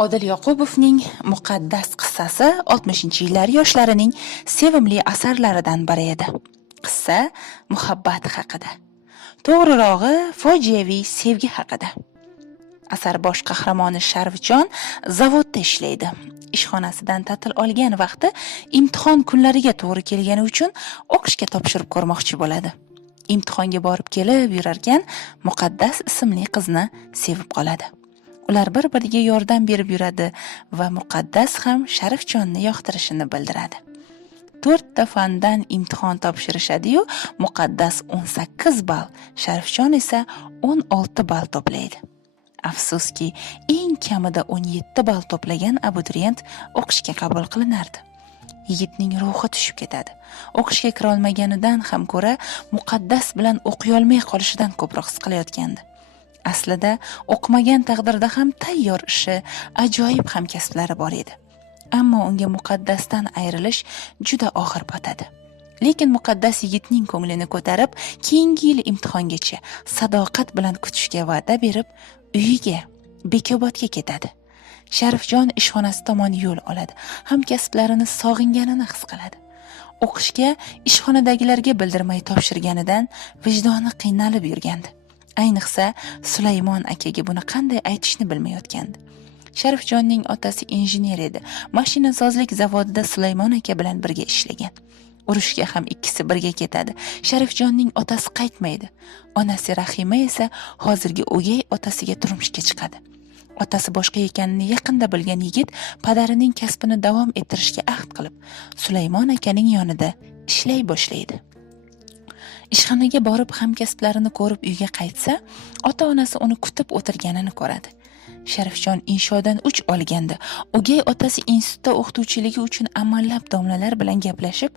Odil Yoqubovning Muqaddas qissasi 60-yillar yoshlarining sevimli asarlaridan biri edi. Qissa muhabbat haqida. To'g'rirog'i, fojiaviy sevgi haqida. Asar bosh qahramoni Sharifjon zavodda ishlaydi. Ishxonasidan ta'til olgan vaqti imtihon kunlariga to'g'ri kelgani uchun o'qishga topshirib ko'rmoqchi bo'ladi. Imtihonga borib kelib yurarkan, Muqaddas ismli qizni sevib qoladi. Ular bir-biriga yordam berib yuradi va Muqaddas ham Sharifjonni yoqtirishini bildiradi. 4 ta fandan imtihon topshirishadi-yu, Muqaddas 18 ball, Sharifjon esa 16 ball to'playdi. Afsuski, eng kamida 17 ball to'plagan abituriyent o'qishga qabul qilinardi. Yigitning ruhi tushib ketadi. O'qishga kira olmaganidan ham ko'ra Muqaddas bilan o'qiy olmay qolishidan ko'proq his qilayotgandi. Aslida o'qimagan taqdirda ham tayyor ishi, ajoyib hamkasblari bor edi. Ammo unga Muqaddasdan ayrilish juda og'ir botadi. Lekin Muqaddas yigitning ko'nglini ko'tarib, keyingi yil imtihongacha sadoqat bilan kutishga va'da berib, uyiga, Bekobodga ketadi. Sharifjon ishxonasi tomon yo'l oladi. Hamkasblarini sog'inganini his qiladi. O'qishga ishxonadagilarga bildirmay topshirganidan vijdoni qiynalib yurgandi. Ayniqsa Sulaymon akaga buni qanday aytishni bilmayotgandi. Sharifjonning otasi injener edi. Mashinasozlik zavodida Sulaymon aka bilan birga ishlagan. Urushga ham ikkisi birga ketadi. Sharifjonning otasi qaytmaydi. Onasi Rahima esa hozirgi o'gay otasiga turmushga chiqadi. Otasi boshqa ekanini yaqinda bilgan yigit padarining kasbini davom ettirishga ahd qilib, Sulaymon akaning yonida ishlay boshlaydi. Ishxonaga borib hamkasblarini ko'rib uyga qaytsa, ota-onasi uni kutib o'tirganini ko'radi. Sharifjon inshodan 3 olganda, o'gay otasi institutda o'qituvchiligi uchun amallab domlalar bilan gaplashib,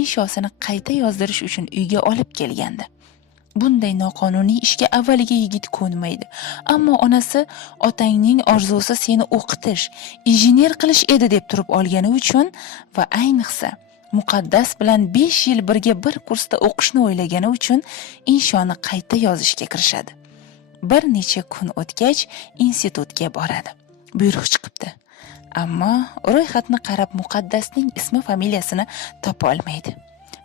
inshosini qayta yozdirish uchun uyga olib kelgandi. Bunday noqonuniy ishga avvaliga yigit ko'nmaydi. Ammo onasi otangning orzusi seni o'qitish, injener qilish edi deb turib olgani uchun va ayniqsa Muqaddas bilan 5 yil birga bir kursda o'qishni o'ylagani uchun inshoni qayta yozishga kirishadi. Bir necha kun o'tgach institutga boradi. Buyruq chiqibdi. Ammo ro'yxatni qarab Muqaddasning ismi familiyasini topa olmaydi.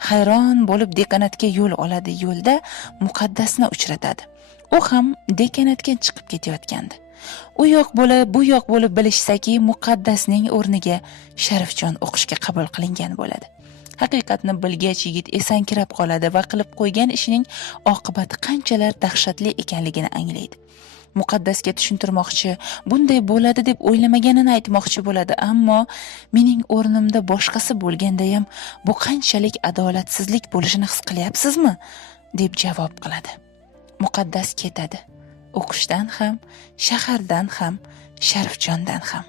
Hayron bo'lib dekanatga yo'l oladi. Yo'lda Muqaddasni uchratadi. U ham dekanatga chiqib ketayotgandi. U yoq bo'lib, bu yoq bo'lib bilishsaki, Muqaddasning o'rniga Sharifjon o'qishga qabul qilingan bo'ladi. Haqiqatni bilgach yigit esankirab qoladi va qilib qo'ygan ishining oqibati qanchalar dahshatli ekanligini anglaydi. Muqaddasga tushuntirmoqchi, bunday bo'ladi deb o'ylamaganini aytmoqchi bo'ladi, ammo mening o'rnimda boshqasi bo'lganda ham bu qanchalik adolatsizlik bo'lishini his qilyapsizmi? deb javob qiladi. Muqaddas ketadi. O'qishdan ham, shahardan ham, Sharifjondan ham.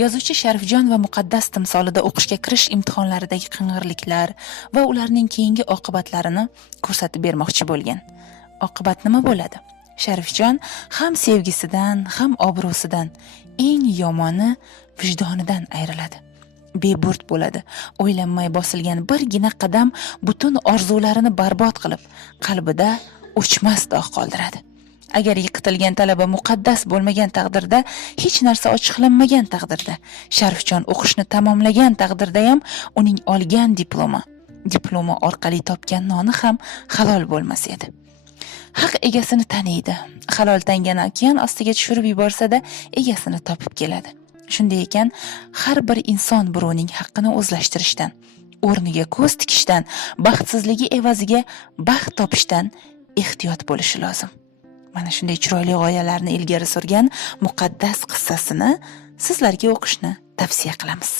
Yozuvchi Sharifjon va Muqaddas timsolida o'qishga kirish imtihonlaridagi qing'irliklar va ularning keyingi oqibatlarini ko'rsatib bermoqchi bo'lgan. Oqibat nima bo'ladi? Sharifjon ham sevgisidan, ham obro'sidan, eng yomoni vijdonidan ayriladi. Beburt bo'ladi. O'ylanmay bosilgan birgina qadam butun orzularini barbod qilib, qalbida o'chmas dog' qoldiradi. Agar yiqitilgan talaba Muqaddas bo'lmagan taqdirda, hech narsa ochiqlanmagan taqdirda, Sharifjon o'qishni tamomlagan taqdirda ham uning olgan diplomi orqali topgan noni ham halol bo'lmas edi. Haq egasini taniydi. Halol tangani okean ostiga tushirib yuborsa-da, egasini topib keladi. Shunday ekan, har bir inson birovning haqqini o'zlashtirishdan, o'rniga ko'z tikishdan, baxtsizligi evaziga baxt topishdan ehtiyot bo'lishi lozim. Mana shunday chiroyli g'oyalarni ilgari surgan Muqaddas qissasini sizlarga o'qishni tavsiya qilamiz.